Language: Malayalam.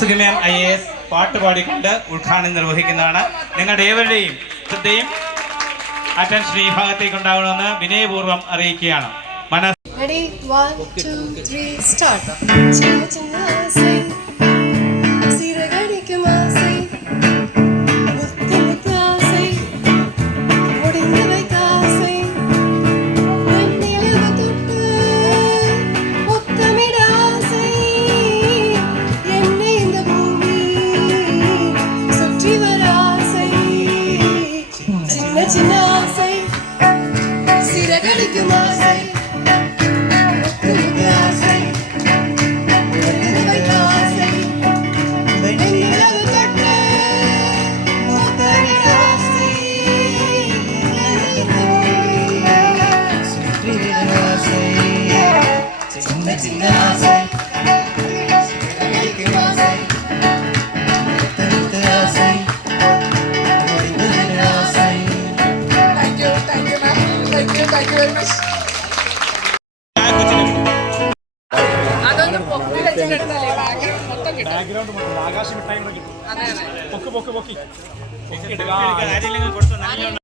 സുഖമേൻ ഐ എ എസ് പാട്ട് പാടിക്കൊണ്ട് ഉദ്ഘാടനം നിർവഹിക്കുന്നതാണ്. നിങ്ങളുടെ ഏവരുടെയും ശ്രദ്ധയും അറ്റൻഷൻ ഈ ഭാഗത്തേക്ക് ഉണ്ടാകണമെന്ന് വിനയപൂർവം അറിയിക്കുകയാണ്. മനസ് சின்ன சின்ன ஆசை, சிறகடிக்கும் ஆசை Thank Ma'am. Thank you, thank you very much. പൊക്കി ബാക്ക്ഗ്രൗണ്ട് മൊത്തം കിട്ടും. ബാക്ക്ഗ്രൗണ്ട് മൊത്തം. ആകാശം മിഠായി പൊക്ക് പൊക്ക് പൊക്കി. കൊടുത്തു.